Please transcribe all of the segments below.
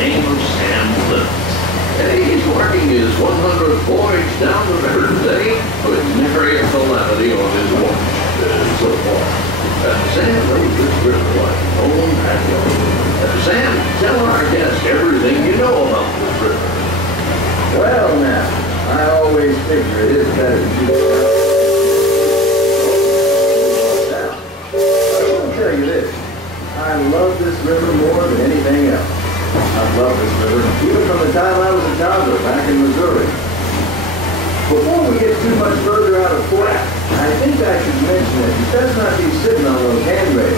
name of Sam Lynn. And he's working his 100th voyage down the river today with nary a calamity on his watch so far. Sam knows this river like his own backyard. Sam, tell our guests everything you know about this river. Well, now, I always figure it is better to keep it out. I will tell you this. I love this river more than anything else. I've loved this river even from the time I was a toddler back in Missouri. Before we get too much further out of port, I think I should mention that you best not be sitting on those handrails.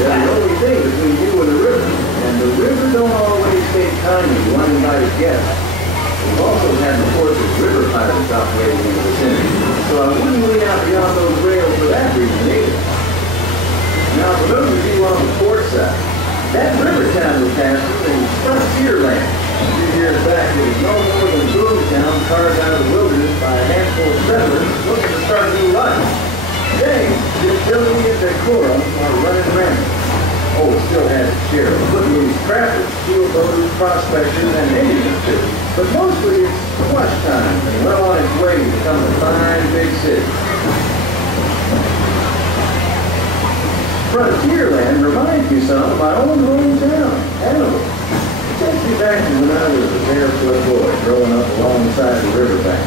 They're the only thing between you and the river, and the river don't always take kindly to uninvited guests. We've also had reports of river pirates operating in the vicinity, so I wouldn't lean out beyond those rails for that reason either. Now, for those of you on the port side, that river town we're passing is Frontierland. A few years back, it was no more than a boom town carved out of the wilderness by a handful of settlers looking to start a new life. Today, the utility and decorum are running rampant. Oh, it still has its share of footloose trappers, field boaters, prospectors, and Indians too. But mostly it's flush time and well on its way to become a fine big city. Frontierland reminds me some of my own hometown, Hannibal. It takes me back to when I was a barefoot boy growing up alongside the riverbank.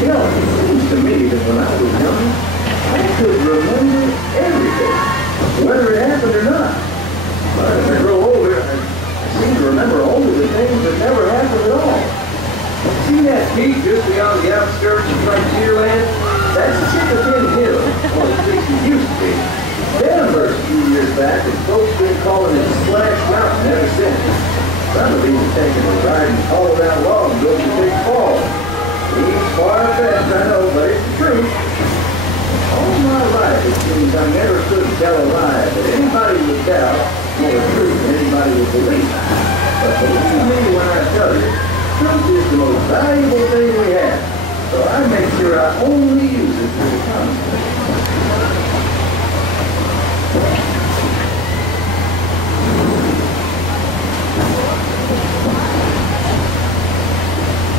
You know, it seems to me that when I was young, I could remember everything, whether it happened or not. But as I grow older, I seem to remember only the things that never happened at all. See that peak just beyond the outskirts of Frontierland? That's Chickapin Hill, or at least it used to be. Denver a few years back, and folks been calling it Splash Mountain ever since. Some of these are taking a ride and hauled out logs over the big falls. Seems far-fetched, I know, but it's the truth. All my life, it seems I never could tell a lie that anybody would doubt, more truth than anybody would believe. But believe me when I tell you, truth is the most valuable thing we have. So I make sure I only use it for the concept.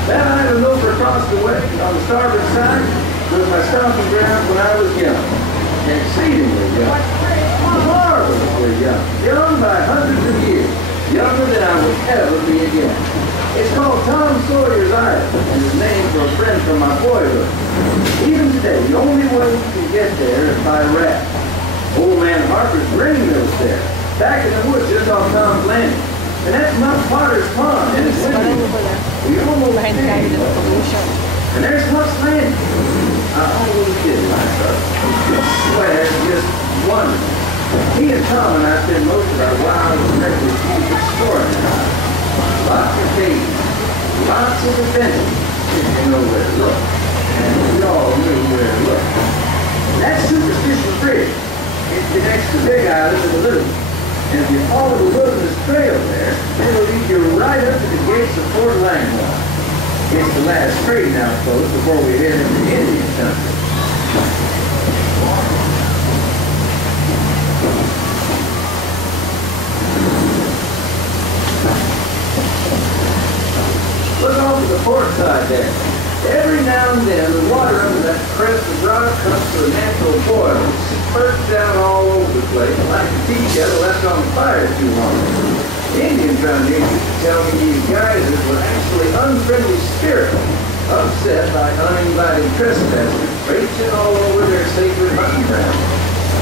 That island over across the way on the starboard side was my stomping ground when I was young. Exceedingly young. Marvelously young. Young by hundreds of years. Younger than I would ever be again. It's called Tom Sawyer's Island, and it's named for a friend from my boyhood. Even today, the only way you can get there is by raft. Old man Harper's grain mill's there, back in the woods just off Tom's Landing. And that's Mount Potter's Pond, and it's windy. We almost made it. And there's Huck's Landing. I always did myself. I swear, just wonderful. He and Tom and I spend most of our wild and reckless years exploring it. Lots of caves, lots of adventures, if you know where to look. And we all knew where to look. That's Superstition Bridge. It connects the Big Island to the Little. And if you follow the wilderness trail there, it'll lead you right up to the gates of Fort Langmore. It's the last trading outpost before we head into Indian country. Look off to the port side there. Every now and then, the water under that crest of rock comes to a natural boil. It spurts down all over the place, like a tea kettle left on fire too long. The Indians around here used to tell me these geysers were actually unfriendly spirits, upset by uninvited trespassers, raging all over their sacred hunting ground.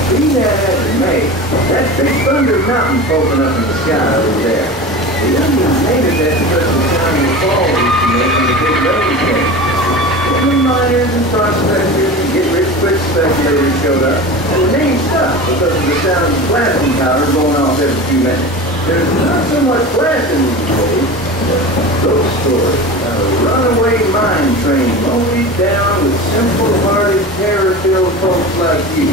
Be that as it may, that big Thunder Mountain poking up in the sky over there. The Indians named it that because of the sound of the fall used to make when the big rains came. When miners and prospectors and get-rich-quick speculators showed up, and the name stuck because of the sound of blasting powder going off every few minutes. There's not so much blasting these days, but those stories about a runaway mine train loaded down with simple-hearted, terror-filled folks like you.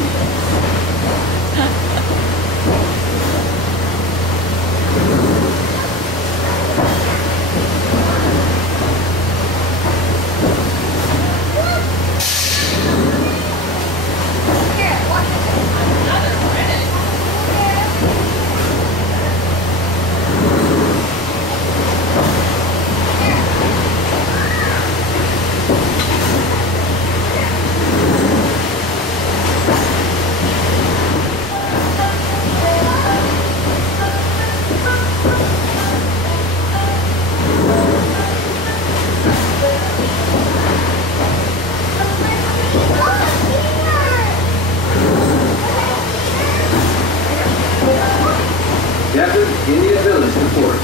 Captain, Indian Village report.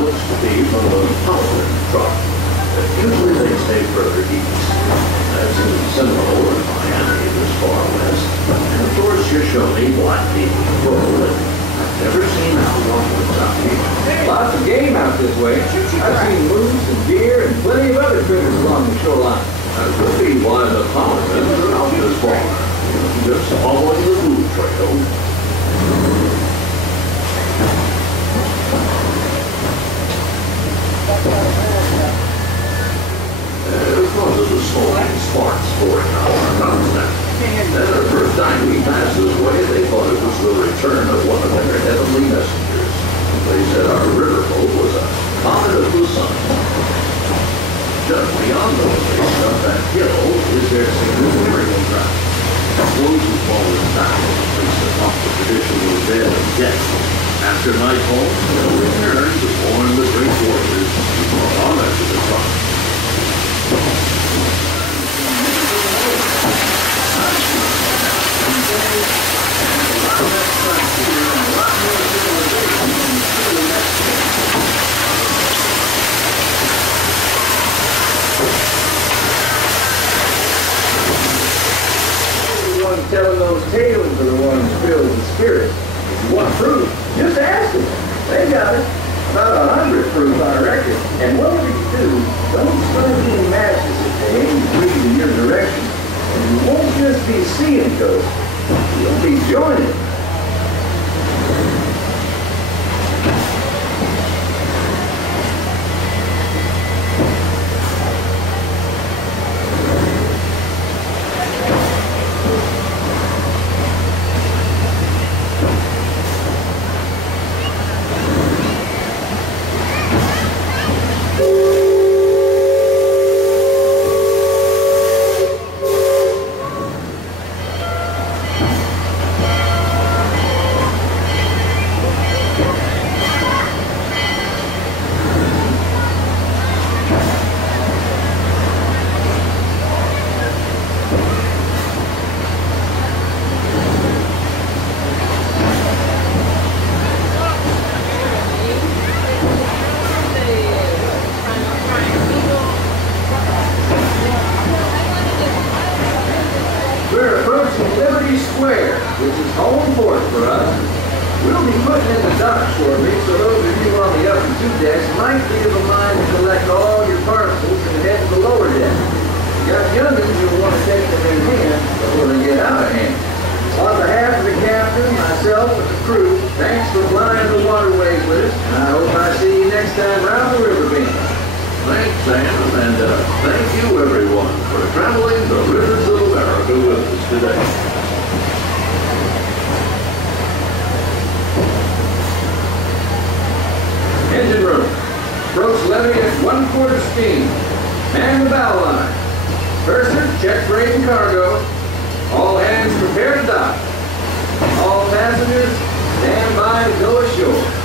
Looks to be from a power truck. Usually they stay further east. That's in Seminole or Miami this far west. And of course, Shoshone, Black People, Road. I've never seen outlaws out here. Lots of game out this way. I've seen moose and deer and plenty of other critters along the shoreline. That could be why the powermen are out this far. Just following the food trail. Because of the smoking sparks pouring out our mountain. And the first time we passed this way, they thought it was the return of one of their heavenly messengers. They said our riverboat was a comet of the sun. Just beyond the location of that hill is their significant burial ground. Those who fall in battle, place atop the traditional dead and dead. After nightfall, they'll return to mourn the great warriors who brought honor to the sun. The ones telling those tales are the ones filled with spirit. If you want proof, just ask them. They got it. About 100 proof, I reckon. And whatever you do, don't start getting matches if they aim to breathe in your direction. And you won't just be seeing ghosts, you'll be joining. All passengers, stand by to go ashore.